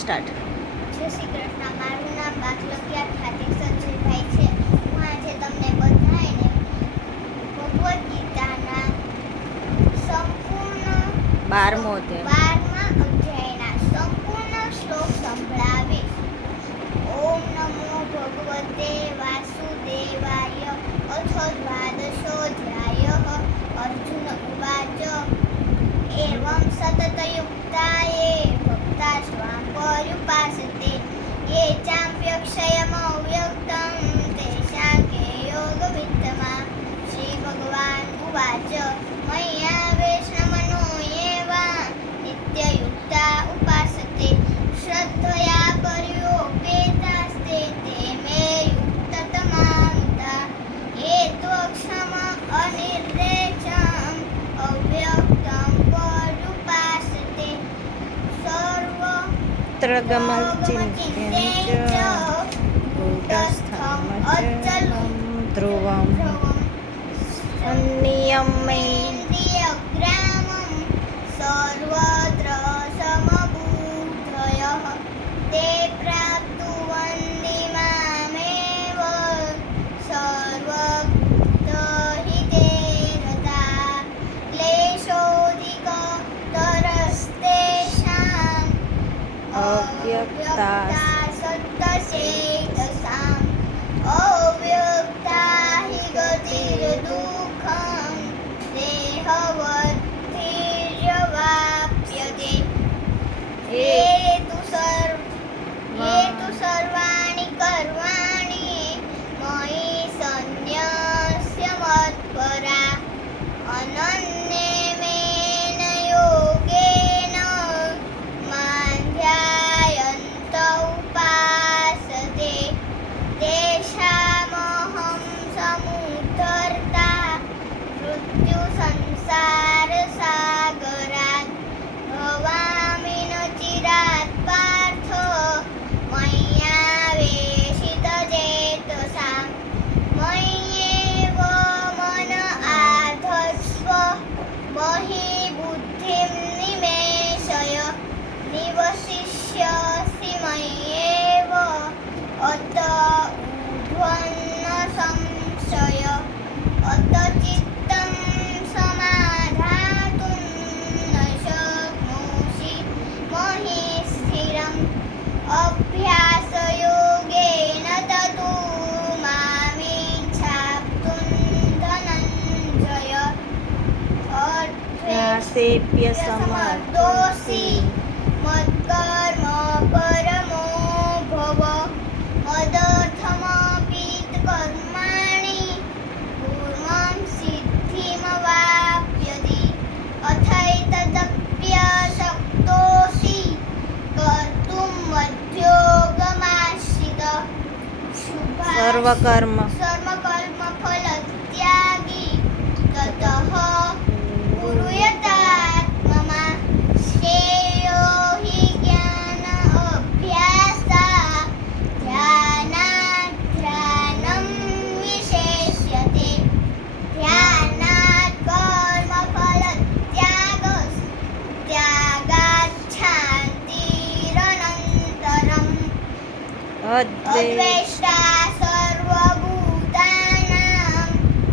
Start. જય શ્રી કૃષ્ણ. મારું નામ બાકલકિયા ખાતે સંજયભાઈ છે. હું આજે તમને બધાને ભગવદ્ ગીતાના સંપૂર્ણ 12મો અધ્યાય 12મા અધ્યાયના સંપૂર્ણ શ્લોક સંભળાવીશ. ઓમ નમો ભગવતે વાસુદેવાય અથ દ્વાદશોऽધ્યાયઃ. અર્જુન ઉવાચ એવં સતતયુક્તાયે ભક્તા સ્વાં पर्युपासते ये चाप्यक्षयमव्यक्तं तेषां के योगवित्तमा. श्री भगवान उवाच मय्यावेशमनो ये वा नित्ययुक्ता उपासते श्रद्धया पर्योपेतास्ते ते मे युक्ततमामुता. ये त्वक्षम अनिर्देशम् अव्यक्तं पर्युपासते सर्व गूढस्थमचलं ध्रुवं संनियमेन्द्रियग्रामं सर्वत्र समबुद्धयः ते प्राप्नुवन्ति मामेव सर्वभूतहिते रताः. क्लेशोऽधिकतरस्तेषाम् अव्यक्ता सत्तचेतसाम् अव्यक्ता हि गतिर्दुःखं देहवद्भिर्यवाप्यते. ये तु सर्वाणि कर्माणि मयि सन्न्यस्य मत्परा अनन्येन योगेन मां ध्यायन्त उपासते तेषामहं समुद्धर्ता मृत्युसंसारसागरात् भवामि न चिरात् पार्थ मय्यावेशितचेतसां. मय्येव मन आधत्स्व मयि बुद्धिं निवेशय निवसिष्यसि मय्येव अत ऊर्ध्वं संशय. अत चित्तं समाधातुं न शक्नोषि मयि स्थिरम्. अभ्यासयोगेन ततो मामिच्छाप्तुं धनञ्जय. व्यासेभ्य समर्थोऽसि मत्कर्म परमो भव. मदर्थमपि कर्माणि पूर्वं सिद्धिमवाप्यति. अथैतदप्यशक्तोऽसि कर्तुं मध्योगमाश्रित. सर्वकर्म फलत्यागी ततः कुर्यात्ममा. श्रेयो हि ज्ञान अभ्यासात् ध्यानात् ध्यानं विशेष्यते. ध्यानात् कर्मफलत्यागात् शान्तिरनन्तरम्. अद्वेष्टा सर्वभूतानां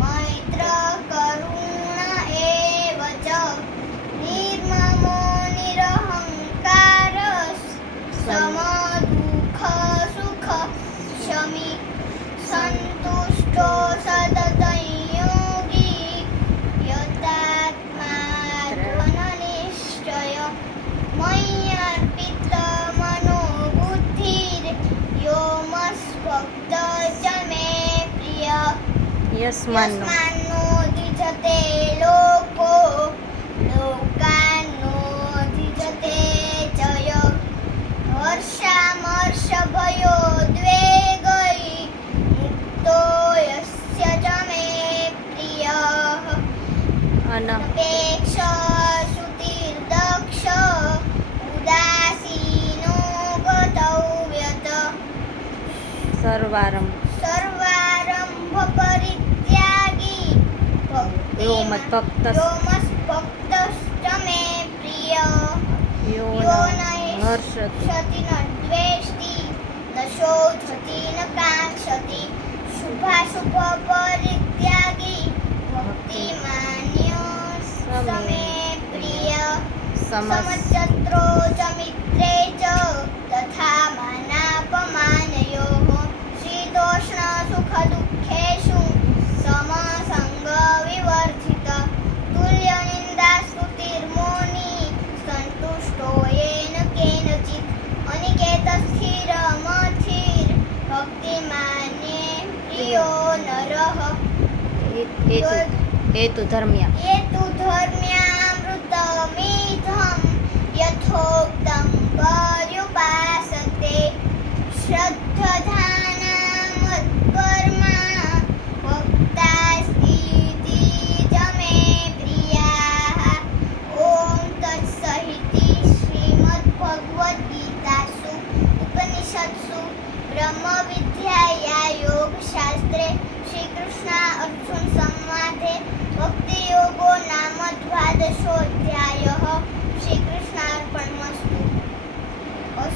मैत्रः करुण एव च. निर्ममो निरहङ्कारः समदुःखसुखक्षमी. सन्तुष्टो सततं योगी यतात्मा धननिश्चय. मय्यर्पितमनो बुद्धिर्यो मद्भक्तः च मे प्रियः. यस्मान्नो यस्मान्नोऽधिजते लोको लोकान्नोऽधिजते च यः. हर्षामर्षभयोद्वेगैः मुक्तो यस्य च मे प्रियः. अनपेक्षश्रुतिर्दक्ष उदासीनो गतव्यतः. सर्वारम्भ परित्यागी यो मद्भक्तः यो मद्भक्तश्च मे प्रियः. यो यो न હર્ષતિ क्षति न द्वेष्टि न शोचति न काङ्क्षति शुभाशुभ परित्यागी भक्तिमान्यो समे प्रिय समचत्रो च मित्रे च तथा मानापमानयोः शीतोष्ण सुखदुःखेषु समसङ्गविवर्जित तुल्यनिन्दास्तुतिर्मौनी सन्तुष्टो येन केनचित् अनिकेतस्थिरमथिर् भक्तिमान्ये प्रियो नरः हेतु धर्म्या ये तु धर्म्यामृतमिदं यथोक्तं पर्युपासते श्रद्धधानामत्कर्मा भक्तास्तीति च मे प्रियाः ॐ तत्सहिति श्रीमद्भगवद्गीतासु उपनिषत्सु ब्रह्मविद्याया योगशास्त्रे श्रीकृष्ण अर्जुन संवादे भक्तियोगो नाम द्वादशोऽध्यायः।